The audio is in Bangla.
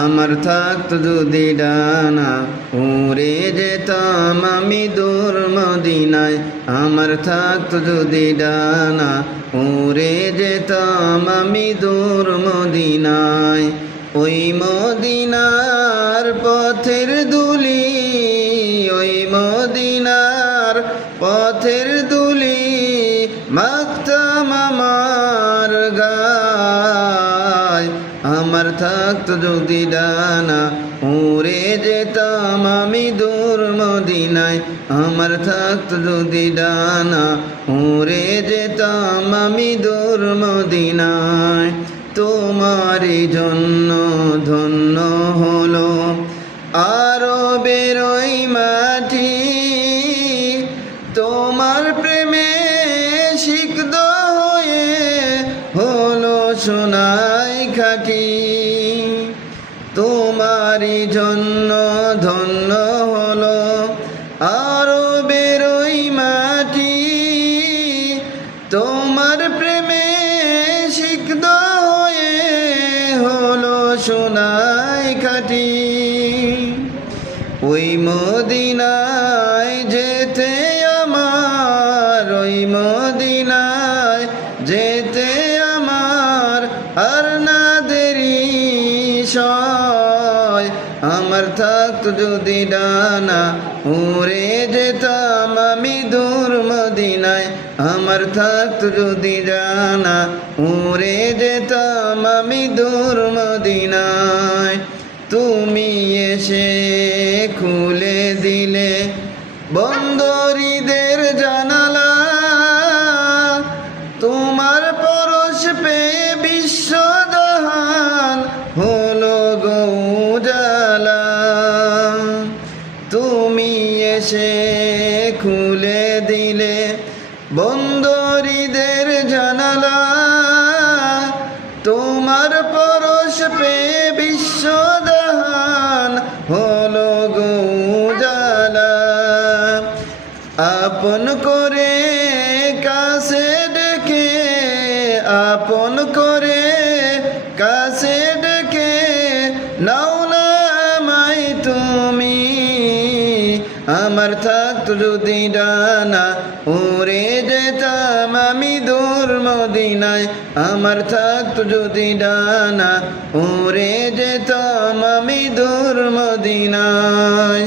আমার থাকতো যদি ডানা উড়ে যেতাম আমি দূর মদিনায়। আমার থাকতো যদি ডানা উড়ে যেতাম আমি দূর মদিনায়। ওই মদিনার পথের ধুলি, ওই মদিনার পথের ধুলি মাখতাম আমার গায়। আমার থাকতো যদি ডানা উড়ে যেতাম আমি দূর মদিনায়। আমার থাকতো যদি ডানা উড়ে যেতাম আমি দূর মদিনায়। তোমারই জন্য ধন্য হলো আরবের ওই মাটি, তোমার প্রেমে সিক্ত হয়ে হলো সোনাই খাঁটি। তোমারই জন্য ধন্য হলো আরবের ওই মাটি, তোমার প্রেমে সিক্ত হয়ে হলো সোনাই খাঁটি। ওই মদিনায় যেতে আমার, ওই মদিনায় যেতে আমার আর না দেরি সয়। আমার থাকতো যদি ডানা উড়ে যেতাম আমি দূর মদিনায়। আমার থাকতো যদি ডানা উড়ে যেতাম আমি দূর মদিনায়। তুমি এসে খুলে দিলে বন্দরীদের জানালা, তোমার পরশ পেয়ে বিশ্বদাহান হলো গো উজালা। তুমি এসে খুলে দিলে বন্দরীদের জানালা, তোমার পরশ পেয়ে বিশ্বদাহান হলো গো উজালা। আপন করে কাছে ডেকে, আপন করে কাছে ডেকে নাও না আমায় তুমি। আমার থাকতো যদি ডানা উড়ে যেতাম আমি দূর মদিনায়। আমার থাকতো যদি ডানা উড়ে যেতাম আমি দূর মদিনায়।